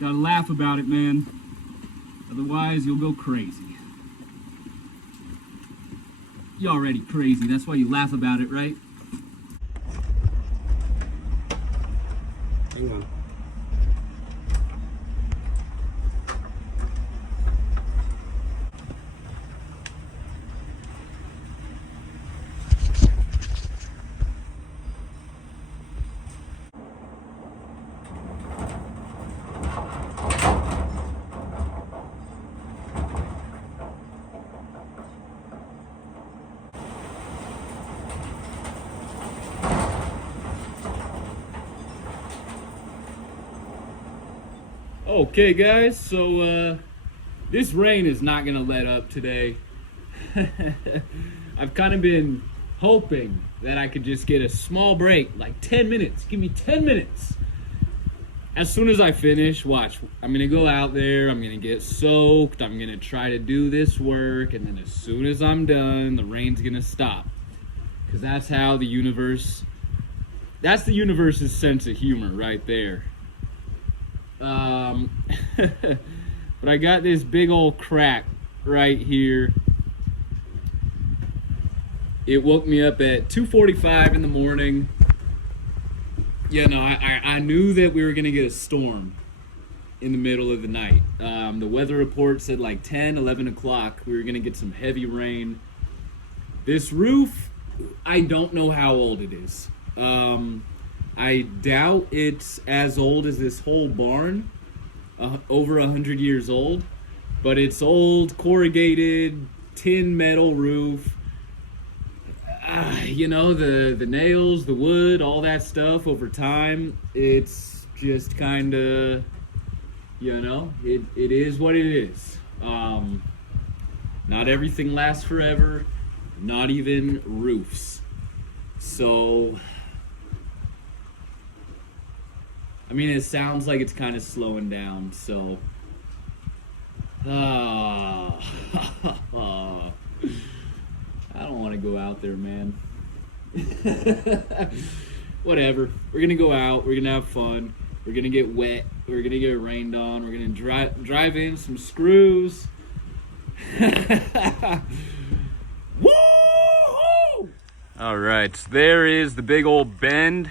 Gotta laugh about it, man. Otherwise, you'll go crazy. You're already crazy. That's why you laugh about it, right? Hang on. Okay, guys, so this rain is not gonna let up today. I've kind of been hoping that I could just get a small break, like 10 minutes. Give me 10 minutes. As soon as I finish, watch, I'm gonna go out there, I'm gonna get soaked, I'm gonna try to do this work, and then as soon as I'm done, the rain's gonna stop. Because that's how the universe, that's the universe's sense of humor right there. But I got this big old crack right here. It woke me up at 2:45 in the morning. Yeah, no, I knew that we were gonna get a storm in the middle of the night. The weather report said like 10, 11 o'clock we were gonna get some heavy rain. This roof, I don't know how old it is. I doubt it's as old as this whole barn, over 100 years old, but it's old, corrugated, tin metal roof. You know, the nails, the wood, all that stuff over time, it's just kind of, you know, it is what it is. Not everything lasts forever, not even roofs. So, I mean, it sounds like it's kind of slowing down, so. I don't want to go out there, man. Whatever. We're going to go out. We're going to have fun. We're going to get wet. We're going to get rained on. We're going to drive in some screws. Woo-hoo! All right. There is the big old bend.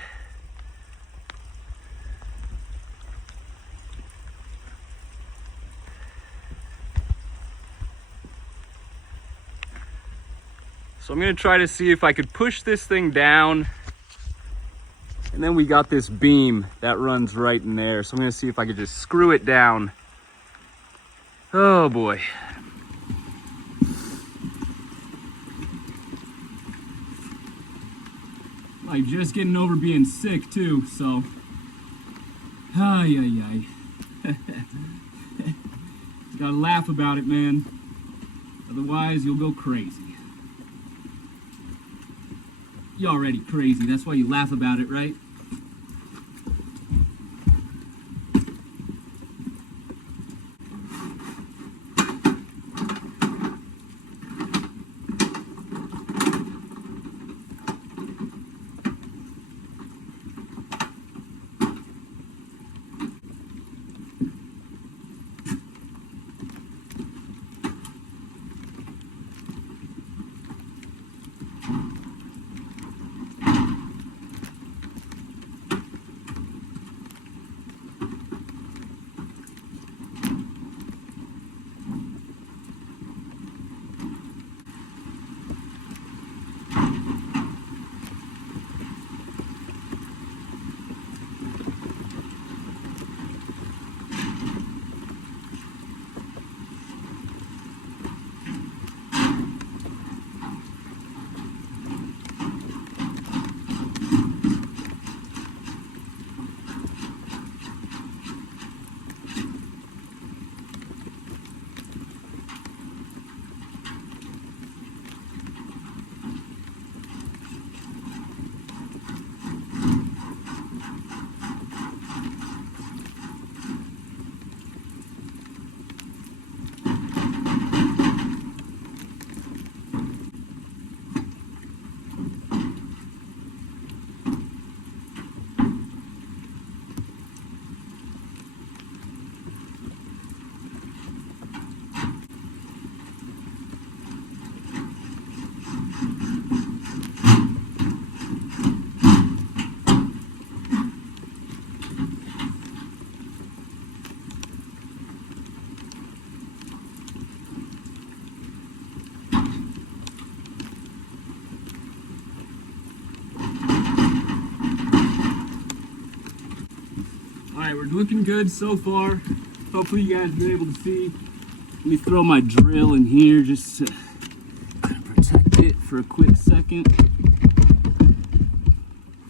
So I'm gonna try to see if I could push this thing down. And then we got this beam that runs right in there. So I'm gonna see if I could just screw it down. Oh boy. Like just getting over being sick too, so. Ay, ay, ay. Gotta laugh about it, man. Otherwise, you'll go crazy. You're already crazy. That's why you laugh about it, right? All right, we're looking good so far. Hopefully you guys have been able to see. Let me throw my drill in here just to protect it for a quick second.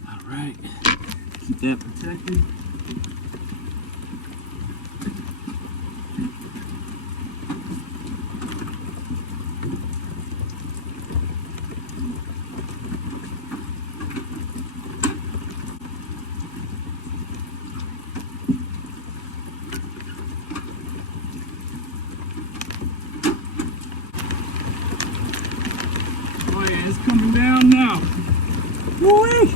All right, keep that protected. Oh yeah, it's coming down now. Woo-wee!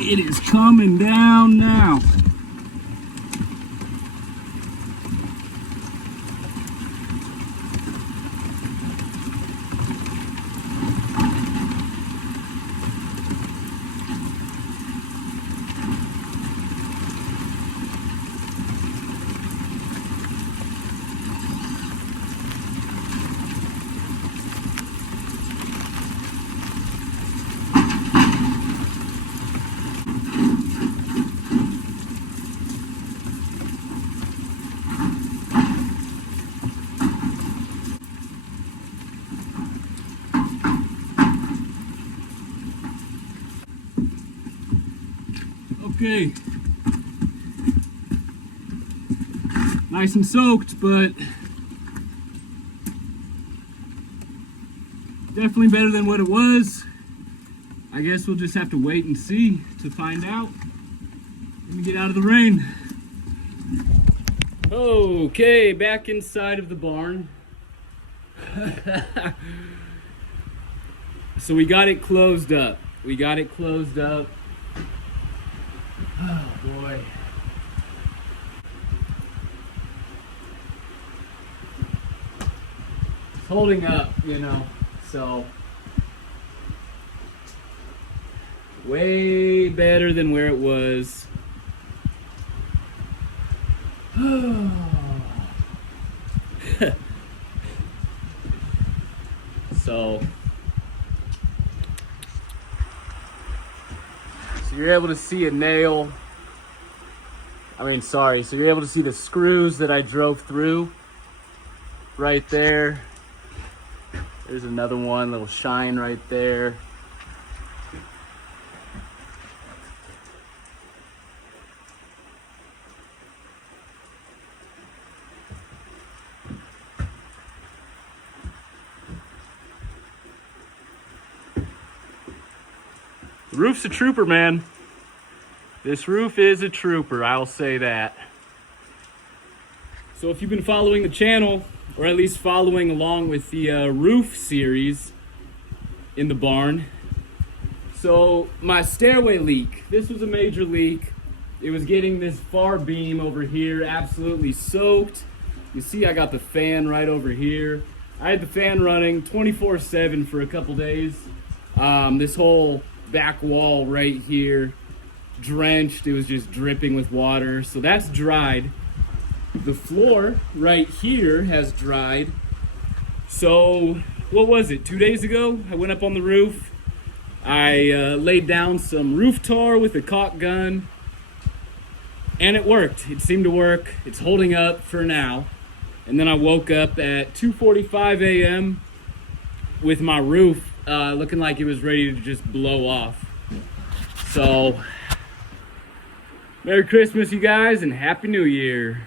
It is coming down now. Okay, nice and soaked, but definitely better than what it was. I guess we'll just have to wait and see to find out. Let me get out of the rain. Okay, back inside of the barn. So we got it closed up. Oh boy. It's holding up, you know, so way better than where it was. So you're able to see a nail. So you're able to see the screws that I drove through right there. There's another one, little shine right there. The roof's a trooper, man. This roof is a trooper, I'll say that. So if you've been following the channel, or at least following along with the roof series in the barn, so my stairway leak, this was a major leak. It was getting this far beam over here absolutely soaked. You see I got the fan right over here. I had the fan running 24/7 for a couple days. This whole back wall right here drenched. It was just dripping with water. So that's dried. The floor right here has dried. So what was it, 2 days ago? I went up on the roof. I laid down some roof tar with a caulk gun, and it worked. It seemed to work. It's holding up for now. And then I woke up at 2:45 a.m. with my roof looking like it was ready to just blow off. So Merry Christmas, you guys, and Happy New Year.